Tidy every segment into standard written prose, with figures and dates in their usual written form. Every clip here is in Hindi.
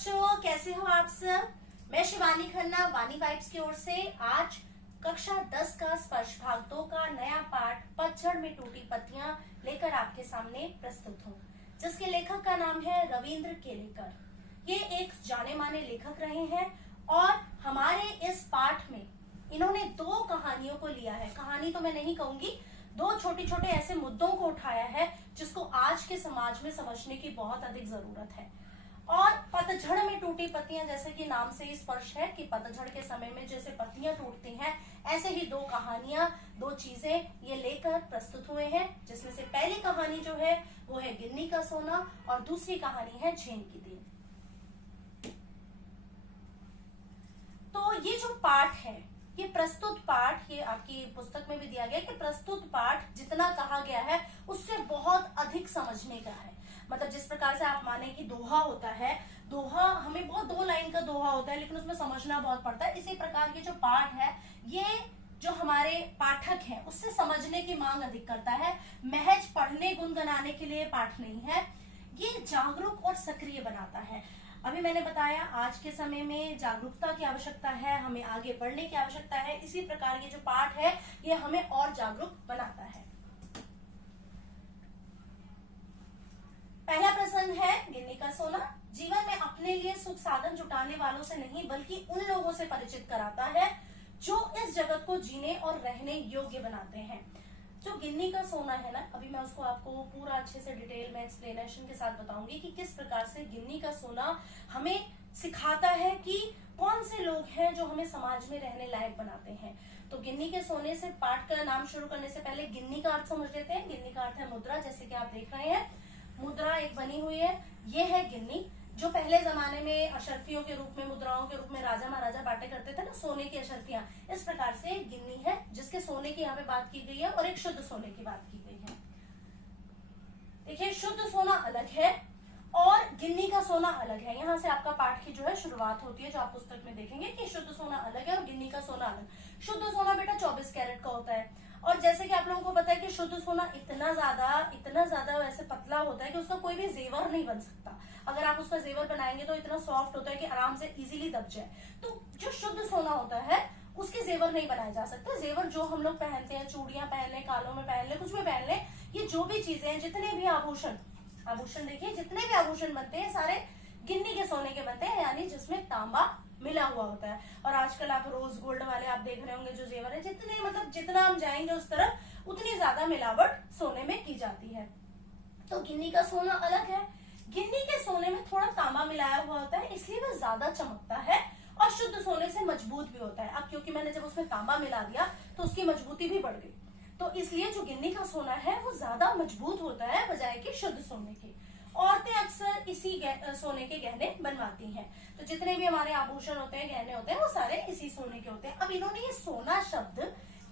बच्चों, कैसे हो आप सब। मैं शिवानी खन्ना वानी वाइब्स की ओर से आज कक्षा 10 का स्पर्श भाग 2 का नया पाठ पतझड़ में टूटी पत्तियां लेकर आपके सामने प्रस्तुत हूँ, जिसके लेखक का नाम है रविंद्र केलेकर। ये एक जाने माने लेखक रहे हैं और हमारे इस पाठ में इन्होंने 2 कहानियों को लिया है। कहानी तो मैं नहीं कहूंगी, 2 छोटे छोटे ऐसे मुद्दों को उठाया है जिसको आज के समाज में समझने की बहुत अधिक जरूरत है। और पतझड़ में टूटी पत्तियां, जैसे कि नाम से ही स्पष्ट है कि पतझड़ के समय में जैसे पत्तियां टूटती हैं, ऐसे ही 2 कहानियां, 2 चीजें ये लेकर प्रस्तुत हुए हैं। जिसमें से पहली कहानी जो है वो है गिन्नी का सोना और दूसरी कहानी है झेन की दिन। तो ये जो पाठ है, ये प्रस्तुत पाठ, ये आपकी पुस्तक में भी दिया गया कि प्रस्तुत पाठ जितना कहा गया है उससे बहुत अधिक समझने का है। मतलब जिस प्रकार से आप माने कि दोहा होता है, दोहा हमें बहुत 2 लाइन का दोहा होता है लेकिन उसमें समझना बहुत पड़ता है। इसी प्रकार के जो पाठ है, ये जो हमारे पाठक हैं उससे समझने की मांग अधिक करता है। महज पढ़ने गुनगुनाने के लिए पाठ नहीं है, ये जागरूक और सक्रिय बनाता है। अभी मैंने बताया आज के समय में जागरूकता की आवश्यकता है, हमें आगे बढ़ने की आवश्यकता है। इसी प्रकार ये जो पाठ है ये हमें और जागरूक बनाता है। पहला प्रसंग है गिन्नी का सोना। जीवन में अपने लिए सुख साधन जुटाने वालों से नहीं बल्कि उन लोगों से परिचित कराता है जो इस जगत को जीने और रहने योग्य बनाते हैं। जो गिन्नी का सोना है ना, अभी मैं उसको आपको पूरा अच्छे से डिटेल में एक्सप्लेनेशन के साथ बताऊंगी कि किस प्रकार से गिन्नी का सोना हमें सिखाता है कि कौन से लोग हैं जो हमें समाज में रहने लायक बनाते हैं। तो गिन्नी के सोने से पाठ का नाम शुरू करने से पहले गिन्नी का अर्थ समझ लेते हैं। गिन्नी का अर्थ है मुद्रा, जैसे कि आप देख रहे हैं मुद्रा एक बनी हुई है, ये है गिन्नी। जो पहले जमाने में अशर्फियों के रूप में, मुद्राओं के रूप में राजा महाराजा बांटे करते थे ना, सोने की अशर्फियां, इस प्रकार से गिन्नी है जिसके सोने की यहाँ पे बात की गई है और एक शुद्ध सोने की बात की गई है। देखिए, शुद्ध सोना अलग है और गिन्नी का सोना अलग है। यहाँ से आपका पाठ की जो है शुरुआत होती है, जो आप पुस्तक में देखेंगे कि शुद्ध सोना अलग है और गिन्नी का सोना अलग। शुद्ध सोना बेटा 24 कैरेट का होता है और जैसे कि आप लोगों को पता है कि शुद्ध सोना इतना ज्यादा वैसे पतला होता है कि उसका कोई भी जेवर नहीं बन सकता। अगर आप उसका जेवर बनाएंगे तो इतना सॉफ्ट होता है कि आराम से इजीली दब जाए। तो जो शुद्ध सोना होता है उसके जेवर नहीं बनाए जा सकते। जेवर जो हम लोग पहनते हैं, चूड़ियां पहन ले, कालों में पहन ले, कुछ भी पहन ले, ये जो भी चीजें हैं, जितने भी आभूषण देखिए, जितने भी आभूषण बनते हैं सारे गिन्नी के सोने के बनते हैं, यानी जिसमें तांबा मिला हुआ होता है। और आजकल आप रोज गोल्ड वाले आप देख रहे होंगे जो जेवर है, जितने मतलब जितना हम जाएंगे उस तरफ उतनी ज्यादा मिलावट सोने में की जाती है। तो गिन्नी का सोना अलग है। गिन्नी के सोने में थोड़ा तांबा मिलाया हुआ होता है, इसलिए वह ज्यादा चमकता है और शुद्ध सोने से मजबूत भी होता है। अब क्योंकि मैंने जब उसमें तांबा मिला दिया तो उसकी मजबूती भी बढ़ गई, तो इसलिए जो गिन्नी का सोना है वो ज्यादा मजबूत होता है बजाय कि शुद्ध सोने के। औरतें अक्सर इसी सोने के गहने बनवाती हैं। तो जितने भी हमारे आभूषण होते हैं, गहने होते हैं, वो सारे इसी सोने के होते हैं। अब इन्होंने ये सोना शब्द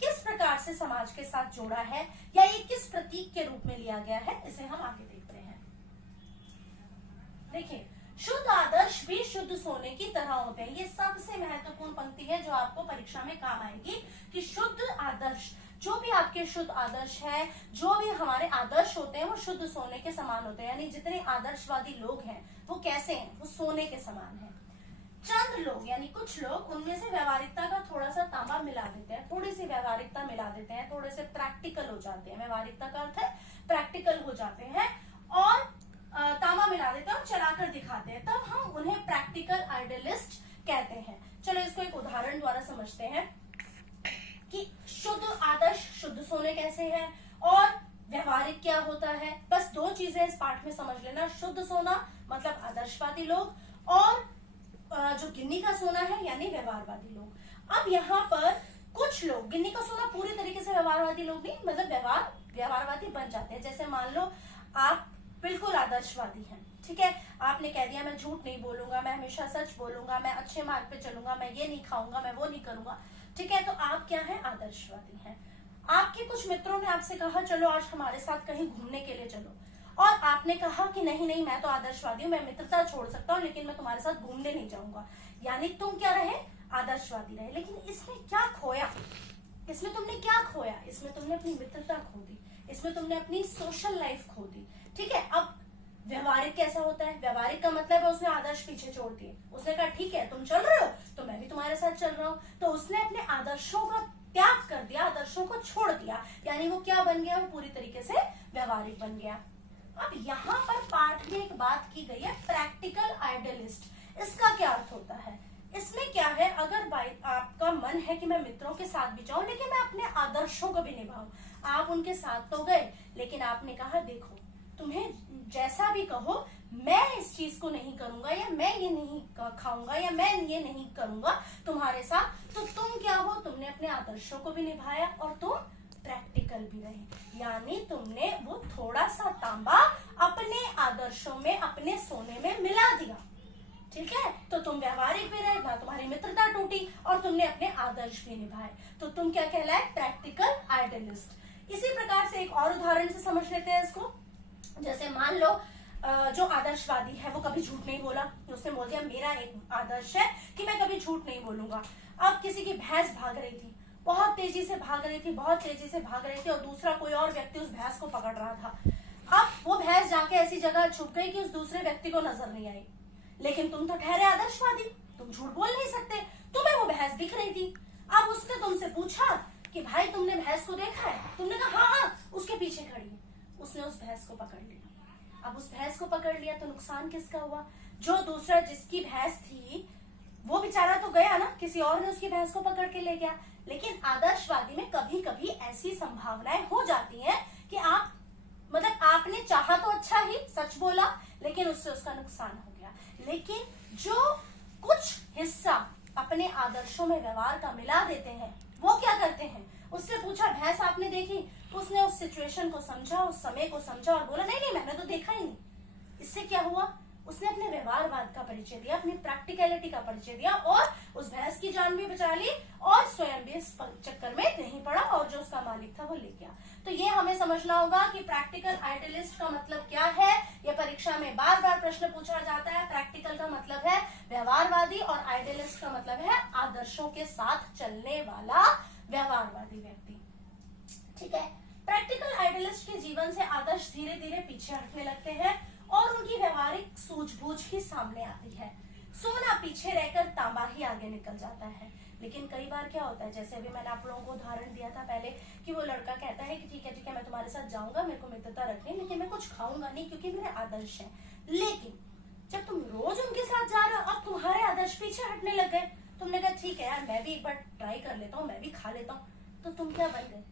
किस प्रकार से समाज के साथ जोड़ा है या ये किस प्रतीक के रूप में लिया गया है, इसे हम आगे देखते हैं। देखिए, शुद्ध आदर्श भी शुद्ध सोने की तरह होते हैं। ये सबसे महत्वपूर्ण पंक्ति है जो आपको परीक्षा में काम आएगी कि शुद्ध आदर्श, जो भी आपके शुद्ध आदर्श है, जो भी हमारे आदर्श होते हैं वो शुद्ध सोने के समान होते हैं। यानी जितने आदर्शवादी लोग हैं वो कैसे हैं, वो सोने के समान हैं। चंद लोग यानी कुछ लोग उनमें से व्यवहारिकता का थोड़ा सा तांबा मिला देते हैं, थोड़ी सी व्यवहारिकता मिला देते हैं, थोड़े से प्रैक्टिकल हो जाते हैं। व्यवहारिकता का अर्थ है प्रैक्टिकल हो जाते हैं और तांबा मिला देते हैं और चलाकर दिखाते हैं, तब हम उन्हें प्रैक्टिकल आइडियलिस्ट कहते हैं। चलो इसको एक उदाहरण द्वारा समझते हैं कि शुद्ध आदर्श शुद्ध सोने कैसे है और व्यवहारिक क्या होता है। बस 2 चीजें इस पाठ में समझ लेना, शुद्ध सोना मतलब आदर्शवादी लोग और जो गिन्नी का सोना है यानी व्यवहारवादी लोग। अब यहाँ पर कुछ लोग, गिन्नी का सोना पूरी तरीके से व्यवहारवादी लोग नहीं, मतलब व्यवहारवादी बन जाते हैं। जैसे मान लो आप बिल्कुल आदर्शवादी हैं, ठीक है, आपने कह दिया मैं झूठ नहीं बोलूंगा, मैं हमेशा सच बोलूंगा, मैं अच्छे मार्ग पे चलूंगा, मैं ये नहीं खाऊंगा, मैं वो नहीं करूंगा, ठीक है, तो आप क्या है, आदर्शवादी हैं। आपके कुछ मित्रों ने आपसे कहा चलो आज हमारे साथ कहीं घूमने के लिए चलो, और आपने कहा कि नहीं मैं तो आदर्शवादी हूँ, मैं मित्रता छोड़ सकता हूँ लेकिन मैं तुम्हारे साथ घूमने नहीं जाऊंगा। यानी तुम क्या रहे, आदर्शवादी रहे। लेकिन इसमें क्या खोया, इसमें तुमने क्या खोया, इसमें तुमने अपनी मित्रता खो दी, इसमें तुमने अपनी सोशल लाइफ खो दी, ठीक है। अब व्यवहारिक कैसा होता है, व्यवहारिक का मतलब है उसमें आदर्श भी पीछे छोड़ दिए। उसने कहा ठीक है तुम चल रहे हो तो मैं भी तुम्हारे साथ चल रहा हूँ। तो उसने अपने आदर्शों का त्याग कर दिया, आदर्शों को छोड़ दिया, यानी वो क्या बन गया, वो पूरी तरीके से व्यवहारिक बन गया। अब यहाँ पर पाठ में एक बात की गई है, प्रैक्टिकल आइडियलिस्ट। इसका क्या अर्थ होता है? इसमें क्या है, अगर आपका मन है कि मैं मित्रों के साथ भी जाऊं लेकिन मैं अपने आदर्शों को भी निभाऊं, आप उनके साथ तो गए लेकिन आपने कहा देखो तुम्हें जैसा भी कहो मैं इस चीज को नहीं करूंगा, या मैं ये नहीं खाऊंगा, या मैं ये नहीं करूंगा तुम्हारे साथ, तो तुम क्या हो, तुमने अपने आदर्शों को भी निभाया और तुम प्रैक्टिकल भी रहे, यानी तुमने वो थोड़ा सा तांबा अपने आदर्शों में, अपने सोने में मिला दिया। ठीक है, तो तुम व्यवहारिक भी रहे, ना तुम्हारी मित्रता टूटी और तुमने अपने आदर्श भी निभाए, तो तुम क्या कहलाए, प्रैक्टिकल आइडियलिस्ट। इसी प्रकार से एक और उदाहरण से समझ लेते हैं इसको। जैसे मान लो जो आदर्शवादी है वो कभी झूठ नहीं बोला, उसने बोल दिया मेरा एक आदर्श है कि मैं कभी झूठ नहीं बोलूंगा। अब किसी की भैंस भाग रही थी, बहुत तेजी से भाग रही थी, बहुत तेजी से भाग रही थी और दूसरा कोई और व्यक्ति उस भैंस को पकड़ रहा था। अब वो भैंस जाके ऐसी जगह छुप गई कि उस दूसरे व्यक्ति को नजर नहीं आई, लेकिन तुम तो ठहरे आदर्शवादी, तुम झूठ बोल नहीं सकते, तुम्हें वो भैंस दिख रही थी। अब उसने तुमसे पूछा कि भाई तुमने भैंस को देखा है? तुमने कहा हाँ हाँ उसके पीछे खड़ी है। उसने उस भैंस को पकड़ लिया। अब उस भैंस को पकड़ लिया तो नुकसान किसका हुआ? जो दूसरा जिसकी भैंस थी वो बेचारा तो गया ना, किसी और ने उसकी भैंस को पकड़ के ले गया। लेकिन आदर्शवादी में कभी कभी ऐसी संभावनाएं हो जाती हैं कि आप मतलब आपने चाहा तो अच्छा ही, सच बोला, लेकिन उससे उसका नुकसान हो गया। लेकिन जो कुछ हिस्सा अपने आदर्शों में व्यवहार का मिला देते हैं वो क्या करते हैं, उससे पूछा भैंस आपने देखी? उसने उस सिचुएशन को समझा, उस समय को समझा और बोला नहीं नहीं मैंने तो देखा ही नहीं। इससे क्या हुआ, उसने अपने व्यवहारवाद का परिचय दिया, अपनी प्रैक्टिकलिटी का परिचय दिया और उस भैंस की जान भी बचा ली और स्वयं भी इस चक्कर में नहीं पड़ा और जो उसका मालिक था वो ले गया। तो ये हमें समझना होगा कि प्रैक्टिकल आइडियलिस्ट का मतलब क्या है। ये परीक्षा में बार बार प्रश्न पूछा जाता है। प्रैक्टिकल का मतलब है व्यवहारवादी और आइडियलिस्ट का मतलब है आदर्शों के साथ चलने वाला व्यवहारवादी व्यक्ति। ठीक है, प्रैक्टिकल आइडियलिस्ट के जीवन से आदर्श धीरे धीरे पीछे हटने लगते हैं और उनकी व्यवहारिक सूझबूझ ही सामने आती है। सोना पीछे रहकर तांबा ही आगे निकल जाता है। लेकिन कई बार क्या होता है, जैसे अभी मैंने आप लोगों को उदाहरण दिया था पहले कि वो लड़का कहता है कि ठीक है मैं तुम्हारे साथ जाऊंगा, मेरे को मित्रता रखनी, लेकिन मैं कुछ खाऊंगा नहीं क्योंकि मेरे आदर्श है। लेकिन जब तुम रोज उनके साथ जा रहे हो, अब तुम्हारे आदर्श पीछे हटने लग गए, तुमने कहा ठीक है यार मैं भी एक बार ट्राई कर लेता हूँ, मैं भी खा लेता हूँ, तो तुम क्या बन गए,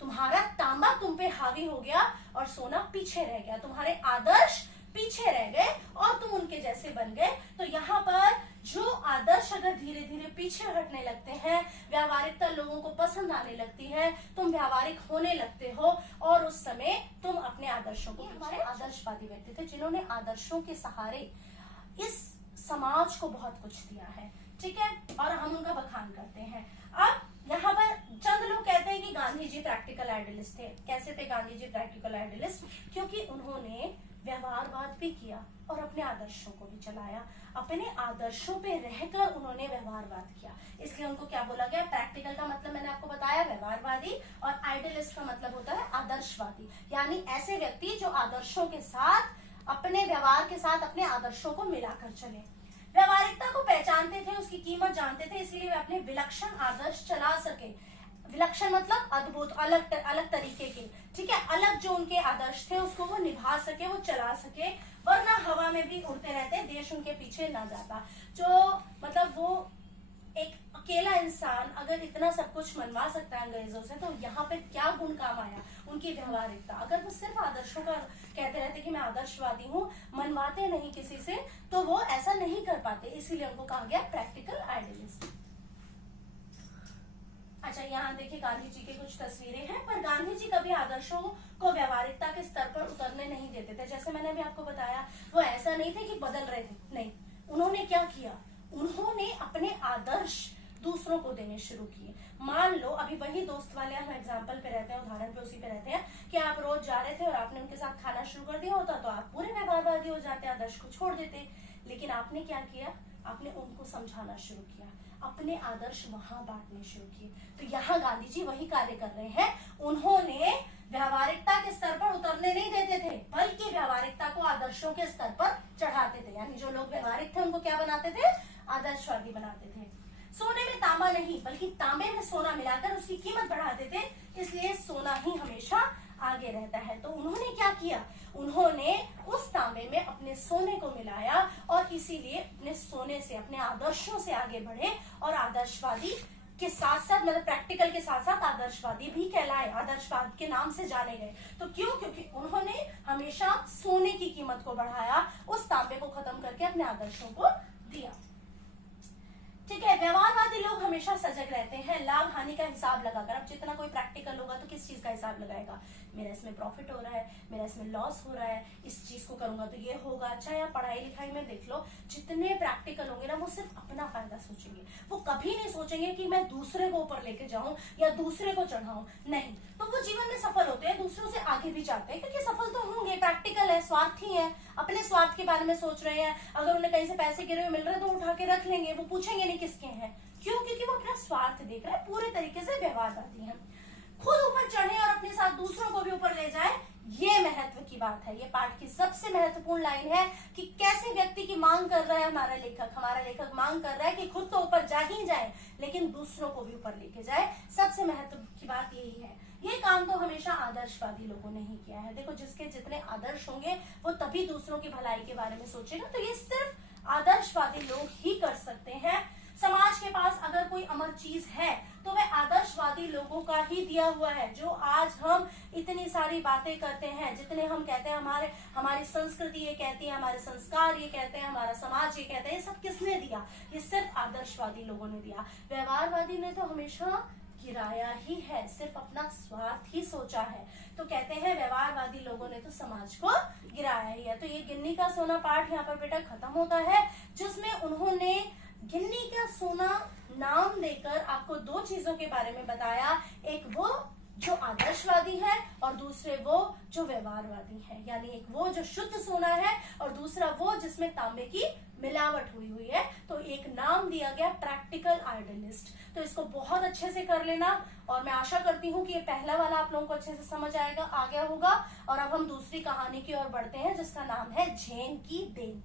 तुम्हारा तांबा तुम पे हावी हो गया और सोना पीछे रह गया, तुम्हारे आदर्श पीछे रह गए और तुम उनके जैसे बन गए। तो यहाँ पर जो आदर्श अगर धीरे धीरे पीछे हटने लगते हैं, व्यावहारिकता लोगों को पसंद आने लगती है, तुम व्यावहारिक होने लगते हो और उस समय तुम अपने आदर्शों को, हमारे आदर्शवादी व्यक्ति थे जिन्होंने आदर्शों के सहारे इस समाज को बहुत कुछ दिया है। ठीक है, और हम उनका बखान करते हैं। अब यहाँ पर चंद लोग कहते हैं कि गांधी जी प्रैक्टिकल आइडियलिस्ट थे। कैसे थे गांधी जी प्रैक्टिकल आइडियलिस्ट? क्योंकि उन्होंने व्यवहारवाद भी किया और अपने आदर्शों को भी चलाया, अपने आदर्शों पे रहकर उन्होंने व्यवहारवाद किया, इसलिए उनको क्या बोला गया, प्रैक्टिकल का मतलब मैंने आपको बताया व्यवहारवादी, और आइडियलिस्ट का मतलब होता है आदर्शवादी, यानी ऐसे व्यक्ति जो आदर्शों के साथ, अपने व्यवहार के साथ अपने आदर्शों को मिलाकर चले, व्यवहारिकता को पहचानते थे, उसकी कीमत जानते थे, इसलिए वे अपने विलक्षण आदर्श चला सके। विलक्षण मतलब अद्भुत, अलग अलग तरीके के, ठीक है, अलग जो उनके आदर्श थे उसको वो निभा सके, वो चला सके, वरना हवा में भी उड़ते रहते, देश उनके पीछे ना जाता। जो मतलब वो एक अकेला इंसान अगर इतना सब कुछ मनवा सकता है अंग्रेजों से, तो यहाँ पे क्या गुण काम आया, उनकी व्यवहारिकता। अगर वो सिर्फ आदर्शों का कहते रहते कि मैं आदर्शवादी हूँ, मनवाते नहीं किसी से, तो वो ऐसा नहीं कर पाते, इसीलिए उनको कहा गया प्रैक्टिकल आइडियलिस्ट। अच्छा, यहाँ देखिए गांधी जी की कुछ तस्वीरें हैं, पर गांधी जी कभी आदर्शों को व्यवहारिकता के स्तर पर उतरने नहीं देते थे। जैसे मैंने अभी आपको बताया, वो ऐसा नहीं थे कि बदल रहे थे, नहीं, उन्होंने क्या किया, उन्होंने अपने आदर्श दूसरों को देने शुरू किए। मान लो अभी वही दोस्त वाले हम एग्जाम्पल पे रहते हैं, उदाहरण पे उसी पे रहते हैं कि आप रोज जा रहे थे और आपने उनके साथ खाना शुरू कर दिया होता, तो आप पूरे व्यवहारवादी हो जाते, आदर्श को छोड़ देते। लेकिन आपने क्या किया, आपने उनको समझाना शुरू किया, अपने आदर्श वहां बांटने शुरू किए। तो यहाँ गांधी जी वही कार्य कर रहे हैं। उन्होंने व्यावहारिकता के स्तर पर उतरने नहीं देते थे, बल्कि व्यावहारिकता को आदर्शों के स्तर पर चढ़ाते थे। यानी जो लोग व्यावहारिक थे उनको क्या बनाते थे? आदर्शवादी बनाते थे। सोने में तांबा नहीं बल्कि तांबे में सोना मिलाकर उसकी कीमत बढ़ाते थे, इसलिए सोना ही हमेशा आगे रहता है। तो उन्होंने क्या किया? उन्होंने उस तांबे में अपने सोने को मिलाया और इसीलिए अपने सोने से, अपने आदर्शों से आगे बढ़े और आदर्शवादी के साथ साथ, मतलब प्रैक्टिकल के साथ साथ आदर्शवादी भी कहलाए, आदर्शवाद के नाम से जाने गए। तो क्यों? क्योंकि उन्होंने हमेशा सोने की कीमत को बढ़ाया, उस तांबे को खत्म करके अपने आदर्शों को दिया। ठीक है। व्यवहारवादी लोग हमेशा सजग रहते हैं लाभ हानि का हिसाब लगाकर। अब जितना कोई प्रैक्टिकल होगा तो किस चीज का हिसाब लगाएगा? मेरा इसमें प्रॉफिट हो रहा है, मेरा इसमें लॉस हो रहा है, इस चीज को करूंगा तो ये होगा। अच्छा, या पढ़ाई लिखाई में देख लो, जितने प्रैक्टिकल होंगे ना वो सिर्फ अपना फायदा सोचेंगे। वो कभी नहीं सोचेंगे कि मैं दूसरे को ऊपर लेके जाऊं या दूसरे को चढ़ाऊं, नहीं। तो वो जीवन में सफल होते हैं, दूसरों से आगे भी जाते हैं, क्योंकि सफल तो होंगे, प्रैक्टिकल है, स्वार्थी है, अपने स्वार्थ के बारे में सोच रहे हैं। अगर उन्हें कहीं से पैसे गिरे हुए मिल रहे हैं तो उठा के रख लेंगे, वो पूछेंगे नहीं किसके हैं। क्यों? क्योंकि वो अपना स्वार्थ देख रहे हैं, पूरे तरीके से व्यवहारवादी हैं। खुद ऊपर चढ़े और अपने साथ दूसरों को भी ऊपर ले जाए, ये महत्व की बात है। ये पाठ की सबसे महत्वपूर्ण लाइन है कि कैसे व्यक्ति की मांग कर रहा है हमारा लेखक मांग कर रहा है कि खुद तो ऊपर जा ही जाए लेकिन दूसरों को भी ऊपर लेके जाए। सबसे महत्व की बात यही है। ये काम तो हमेशा आदर्शवादी लोगों ने ही किया है। देखो, जिसके जितने आदर्श होंगे वो तभी दूसरों की भलाई के बारे में सोचेगा। तो ये सिर्फ आदर्शवादी लोग ही कर सकते हैं। समाज के पास अगर कोई अमर चीज है तो वह आदर्शवादी लोगों का ही दिया हुआ है। जो आज हम इतनी सारी बातें करते हैं, जितने हम कहते हैं हमारी संस्कृति ये कहती है, हमारे संस्कार ये कहते हैं, हमारा समाज ये कहते हैं, ये सब किसने दिया? ये सिर्फ आदर्शवादी लोगों ने दिया। व्यवहारवादी ने तो हमेशा गिराया ही है, सिर्फ अपना स्वार्थ ही सोचा है। तो कहते हैं व्यवहारवादी लोगों ने तो समाज को गिराया ही है। तो ये गिन्नी का सोना पाठ यहाँ पर बेटा खत्म होता है, जिसमें उन्होंने गिन्नी का सोना नाम देकर आपको दो चीजों के बारे में बताया। एक वो जो आदर्शवादी है और दूसरे वो जो व्यवहारवादी है। यानी एक वो जो शुद्ध सोना है और दूसरा वो जिसमें तांबे की मिलावट हुई है। तो एक नाम दिया गया प्रैक्टिकल आइडियलिस्ट। तो इसको बहुत अच्छे से कर लेना और मैं आशा करती हूँ कि ये पहला वाला आप लोगों को अच्छे से समझ आ गया होगा। और अब हम दूसरी कहानी की ओर बढ़ते हैं जिसका नाम है झेन की देन।